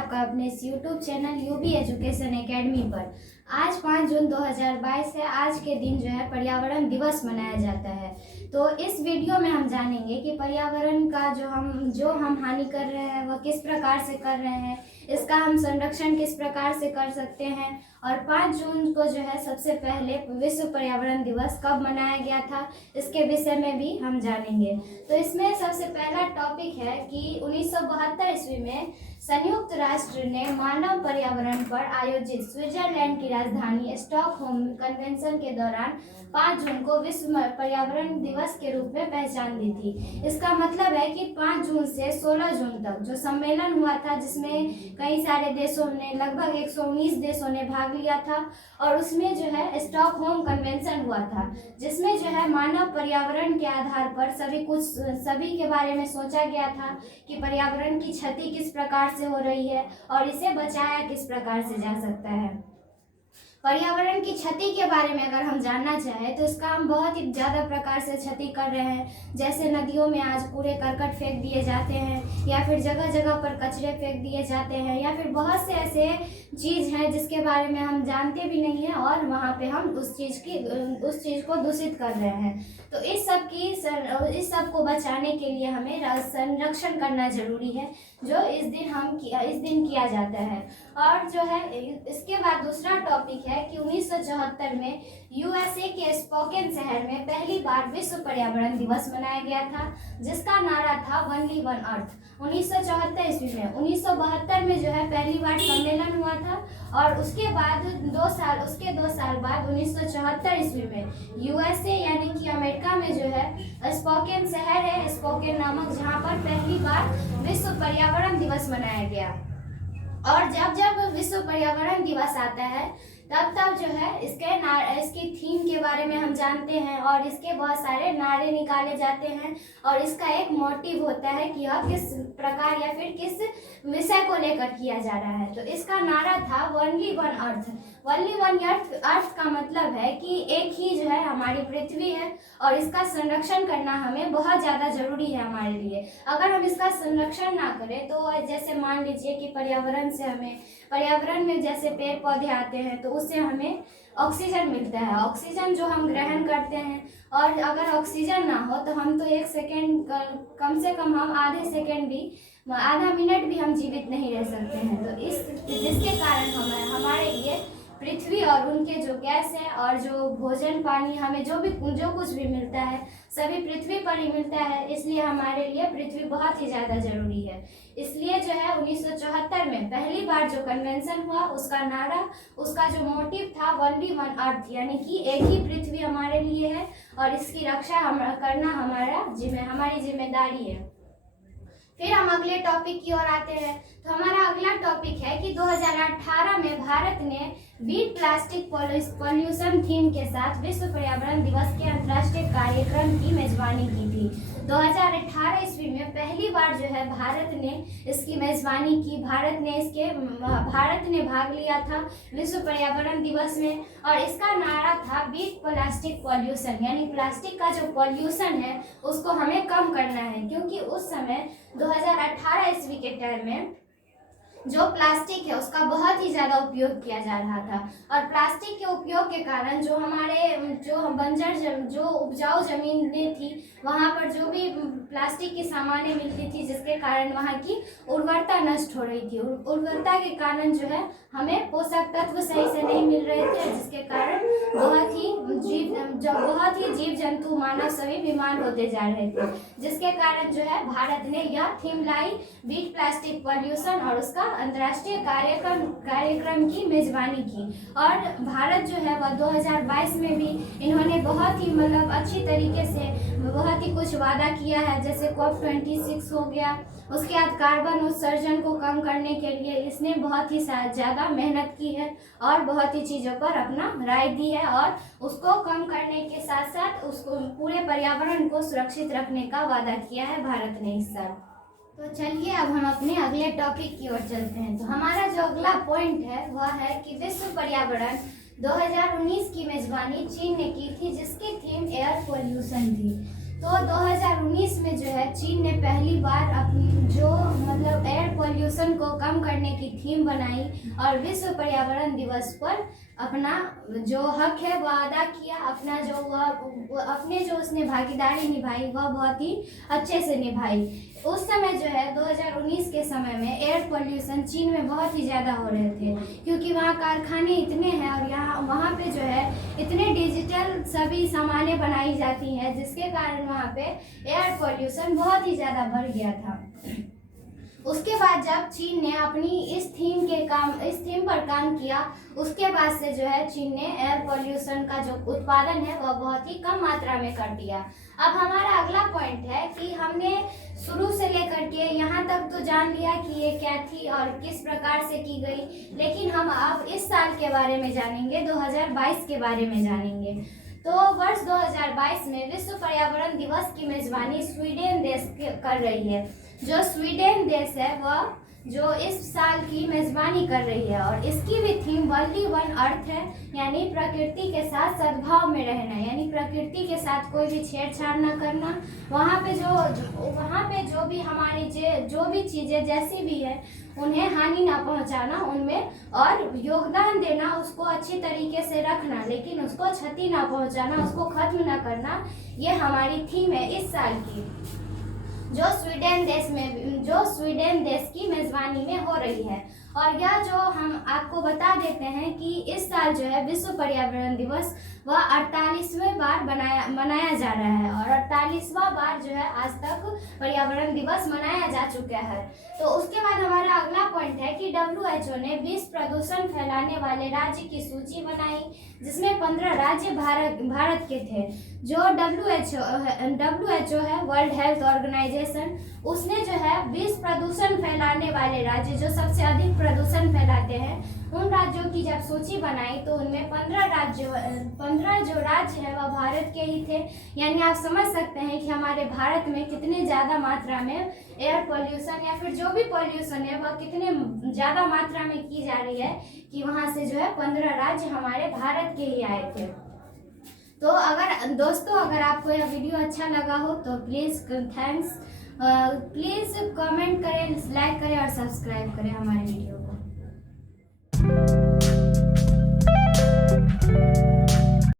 आपका अपने इस YouTube channel UB education academy पर। आज 5 जून 2022 है। आज के दिन जो है पर्यावरण दिवस मनाया जाता है। तो इस वीडियो में हम जानेंगे कि पर्यावरण का जो हम हानि कर रहे हैं वह किस प्रकार से कर रहे हैं, इसका हम संरक्षण किस प्रकार से कर सकते हैं, और 5 जून को जो है सबसे पहले विश्व पर्यावरण दिवस कब मनाया गया था, इसके विषय में भी हम जानेंगे। तो इसमें सबसे पहला टॉपिक है कि 1972 ईस्वी में संयुक्त राष्ट्र ने मानव पर्यावरण पर आयोजित स्विट्जरलैंड की राजधानी स्टॉकहोम कन्वेंशन के दौरान 5 जून को विश्व पर्यावरण दिवस के रूप में पहचान दी थी। इसका मतलब है कि 5 जून से 16 जून तक जो सम्मेलन हुआ था, जिसमें कई सारे देशों ने, लगभग 119 देशों ने भाग लिया था, और उसमें जो है स्टॉकहोम कन्वेंशन हुआ था, जिसमें जो है मानव पर्यावरण के आधार पर सभी के बारे में सोचा गया था कि पर्यावरण की क्षति किस प्रकार से हो रही है और इसे बचाया किस प्रकार से जा सकता है। पर्यावरण की क्षति के बारे में अगर हम जानना चाहें तो इसका हम बहुत ही ज़्यादा प्रकार से क्षति कर रहे हैं। जैसे नदियों में आज कूड़े करकट फेंक दिए जाते हैं, या फिर जगह जगह पर कचरे फेंक दिए जाते हैं, या फिर बहुत से ऐसे चीज़ हैं जिसके बारे में हम जानते भी नहीं हैं और वहाँ पे हम उस चीज़ को दूषित कर रहे हैं। तो इस सब को बचाने के लिए हमें संरक्षण करना जरूरी है, जो इस दिन किया जाता है। और जो है इसके बाद दूसरा टॉपिक है कि 1974 में यूएसए के स्पोकेन शहर में पहली बार विश्व पर्यावरण दिवस मनाया गया था, जिसका नारा था ओनली वन अर्थ। 1974 ईस्वी में 1972 में जो है पहली बार सम्मेलन हुआ था, और उसके बाद 2 साल बाद 1974 ईस्वी में यूएसए यानी कि अमेरिका में जो है स्पोकेन शहर है, स्पोकेन नामक, जहाँ पर पहली बार विश्व पर्यावरण दिवस मनाया गया। और जब विश्व पर्यावरण दिवस आता है तब जो है इसकी थीम के बारे में हम जानते हैं, और इसके बहुत सारे नारे निकाले जाते हैं, और इसका एक मोटिव होता है कि यह किस प्रकार या फिर किस विषय को लेकर किया जा रहा है। तो इसका नारा था only one earth. Only one earth का मतलब है कि एक ही जो है हमारी पृथ्वी है, और इसका संरक्षण करना हमें बहुत ज़्यादा जरूरी है हमारे लिए। अगर हम इसका संरक्षण ना करें तो जैसे मान लीजिए कि पर्यावरण में जैसे पेड़ पौधे आते हैं तो उससे हमें ऑक्सीजन मिलता है, ऑक्सीजन जो हम ग्रहण करते हैं, और अगर ऑक्सीजन ना हो तो हम तो 1 सेकेंड, कम से कम हम आधा मिनट भी हम जीवित नहीं रह सकते हैं। तो जिसके कारण हमारे लिए पृथ्वी और उनके जो गैस है और जो भोजन पानी हमें जो कुछ भी मिलता है सभी पृथ्वी पर ही मिलता है, इसलिए हमारे लिए पृथ्वी बहुत ही ज़्यादा जरूरी है। इसलिए जो है 1974 में पहली बार जो कन्वेंशन हुआ, उसका जो मोटिव था ओनली वन अर्थ, यानी कि एक ही पृथ्वी हमारे लिए है और इसकी रक्षा करना हमारी जिम्मेदारी है। फिर हम अगले टॉपिक की ओर आते हैं। तो हमारा अगला टॉपिक है कि 2018 में भारत ने बीट प्लास्टिक पॉल्यूशन थीम के साथ विश्व पर्यावरण दिवस के अंतर्राष्ट्रीय कार्यक्रम की मेजबानी की थी। 2018 ईस्वी में पहली बार जो है भारत ने इसकी मेजबानी की। भारत ने भाग लिया था विश्व पर्यावरण दिवस में, और इसका नारा था बीट प्लास्टिक पॉल्यूशन, यानी प्लास्टिक का जो पॉल्यूशन है उसको हमें कम करना है। क्योंकि उस समय 2018 ईस्वी के टाइम में जो प्लास्टिक है उसका बहुत ही ज़्यादा उपयोग किया जा रहा था, और प्लास्टिक के उपयोग के कारण जो उपजाऊ ज़मीनें थी वहाँ पर जो भी प्लास्टिक की सामानें मिलती थी, जिसके कारण वहाँ की उर्वरता नष्ट हो रही थी। उर्वरता के कारण जो है हमें पोषक तत्व सही से नहीं मिल रहे थे, जिसके कारण बहुत ही जीव जंतु मानव सभी बीमार होते जा रहे थे। जिसके कारण जो है भारत ने यह थीम लाई, बीट प्लास्टिक पॉल्यूशन, और उसका अंतर्राष्ट्रीय कार्यक्रम की मेजबानी की। और भारत जो है वह 2022 में भी इन्होंने बहुत ही अच्छी तरीके से बहुत ही कुछ वादा किया है, जैसे COP26 हो गया। उसके बाद कार्बन उत्सर्जन को कम करने के लिए इसने बहुत ही ज़्यादा मेहनत की है और बहुत ही चीज़ों पर अपना राय दी है, और उसको कम करने के साथ साथ उसको पूरे पर्यावरण को सुरक्षित रखने का वादा किया है भारत ने इस साल। तो चलिए अब हम अपने अगले टॉपिक की ओर चलते हैं। तो हमारा जो अगला पॉइंट है वह है कि विश्व पर्यावरण 2019 की मेजबानी चीन ने की थी, जिसकी थीम एयर पोल्यूशन थी। तो 2019 में जो जो है चीन ने पहली बार अपनी जो मतलब एयर पोल्यूशन को कम करने की थीम बनाई और विश्व पर्यावरण दिवस पर अपना जो हक है वह अदा किया। अपना जो वह अपने जो उसने भागीदारी निभाई वह बहुत ही अच्छे से निभाई। उस समय जो है 2019 के समय में एयर पोल्यूशन चीन में बहुत ही ज़्यादा हो रहे थे, क्योंकि वहाँ कारखाने इतने हैं और यहाँ वहाँ पे जो है इतने डिजिटल सभी सामानें बनाई जाती हैं, जिसके कारण वहाँ पे एयर पोल्यूशन बहुत ही ज़्यादा बढ़ गया था। उसके बाद जब चीन ने अपनी इस थीम पर काम किया, उसके बाद से जो है चीन ने एयर पोल्यूशन का जो उत्पादन है वह बहुत ही कम मात्रा में कर दिया। अब हमारा अगला पॉइंट है कि हमने शुरू से लेकर के यहाँ तक तो जान लिया कि ये क्या थी और किस प्रकार से की गई, लेकिन हम अब इस साल के बारे में जानेंगे, 2022 के बारे में जानेंगे। तो वर्ष 2022 में विश्व पर्यावरण दिवस की मेजबानी स्वीडन देश कर रही है। जो स्वीडन देश है वह जो इस साल की मेजबानी कर रही है और इसकी भी थीम वर्ल्ड वन अर्थ है, यानी प्रकृति के साथ सद्भाव में रहना, यानी प्रकृति के साथ कोई भी छेड़छाड़ ना करना। वहाँ पे जो भी हमारी जो भी चीज़ें जैसी भी है उन्हें हानि ना पहुँचाना उनमें, और योगदान देना, उसको अच्छी तरीके से रखना, लेकिन उसको क्षति ना पहुँचाना, उसको खत्म ना करना। ये हमारी थीम है इस साल की, जो स्वीडन देश की मेजबानी में हो रही है। और यह जो हम आपको बता देते हैं कि इस साल जो है विश्व पर्यावरण दिवस वह 48वें बार मनाया जा रहा है और 48वां बार जो है आज तक पर्यावरण दिवस मनाया जा चुका है। तो उसके बाद हमारा अगला पॉइंट है कि WHO ने 20 प्रदूषण फैलाने वाले राज्य की सूची बनाई, जिसमें 15 राज्य भारत के थे। जो WHO है, वर्ल्ड हेल्थ ऑर्गेनाइजेशन, उसने जो है 20 प्रदूषण फैलाने वाले राज्य जो सबसे अधिक प्रदूषण फैलाते हैं उन राज्यों की जब सूची बनाई तो उनमें 15 जो राज्य है वह भारत के ही थे। यानी आप समझ सकते हैं कि हमारे भारत में कितने ज़्यादा मात्रा में एयर पोल्यूशन या फिर जो भी पोल्यूशन है वह कितने ज़्यादा मात्रा में की जा रही है कि वहाँ से जो है 15 राज्य हमारे भारत के ही आए थे। तो अगर आपको यह वीडियो अच्छा लगा हो तो प्लीज़ कमेंट करें, लाइक करें और सब्सक्राइब करें हमारे वीडियो को।